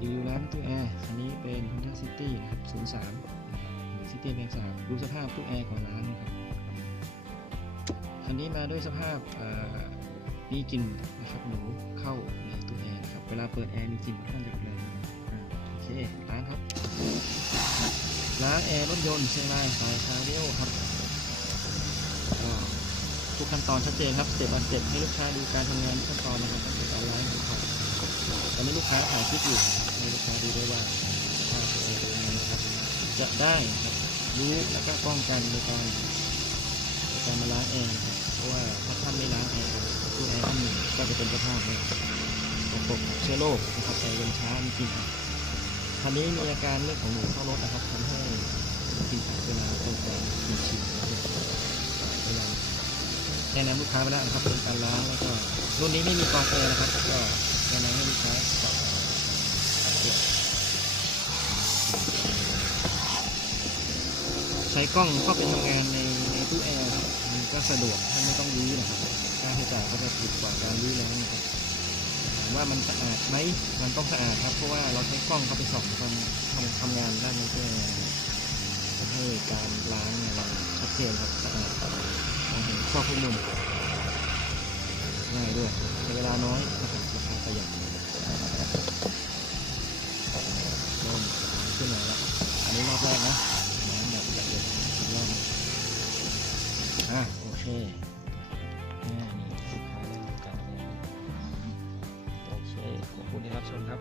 รีวิวร้านตู้แอร์คันนี้เป็น Honda City นะครับ03หรือ City แ x 3ดูสภาพตู้แอร์ของร้านนะครับคันนี้มาด้วยสภาพมีกลิ่นนะครับหนูเข้าในตู้แอร์นะครับ เวลาเปิดแอร์มีกลิ่นค่อนข้างจะแรงนะครับอ่าโอเคล้างครับล้างแอร์รถยนต์เชียงรายสายคาร์ดิโอครับก็ทุกขั้นตอนชัดเจนครับสเต็ปบันเต็ปให้ลูกค้าดูการทำงานทุกขั้นตอนนะครับตั้งแต่การล้างจนเข้า ตอนนี้ลูกค้าถ่ายคลิปอยู่นะครับให้ลูกค้าดูได้ว่าภาพตัวแอร์เป็นยังไงนะครับจะได้ครับรู้แล้วก็ป้องกันในการในการมาล้างแอร์นะครับเพราะว่าถ้าท่านไม่ล้างแอร์ตัวแอร์ท่านก็จะเป็นสภาพเนี่ยระบบเชื้อโรคนะครับแอร์เย็นช้ามีกลิ่นอับคันนี้มีอาการเรื่องของหนูเข้ารถนะครับทำให้กินเวลาต้องการกลิ่นฉีดนะครับพยายามแนะนำลูกค้าไปแล้วนะครับเรื่องการล้างแล้วก็รุ่นนี้ไม่มีกองแอร์นะครับก็ ให้ลูกค้าปรับใช้กล้องเข้าไปทำงานในในตู้แอร์ครับมันก็สะดวกท่านไม่ต้องรื้อนะครับค่าใช้จ่ายก็จะถูกกว่าการรื้อแล้วนะครับถามว่ามันสะอาดไหมมันต้องสะอาดครับ เพราะว่าเราใช้กล้องเข้าไปส่องทำทำทำงานด้านในตู้แอร์นะครับทำให้การล้างเนี่ยเราชัดเจนครับสะอาดมองเห็นซอกทุกมุมง่ายด้วยใช้เวลาน้อยนะครับ ยับเริ่มขึ้นมาแล้วอันนี้รอบแรกนะน้ำแบบละเอยดอีอบอะโอเคนี่ลูกค้าเริ่มกันโอเคขอบคุณที่รับชมครับ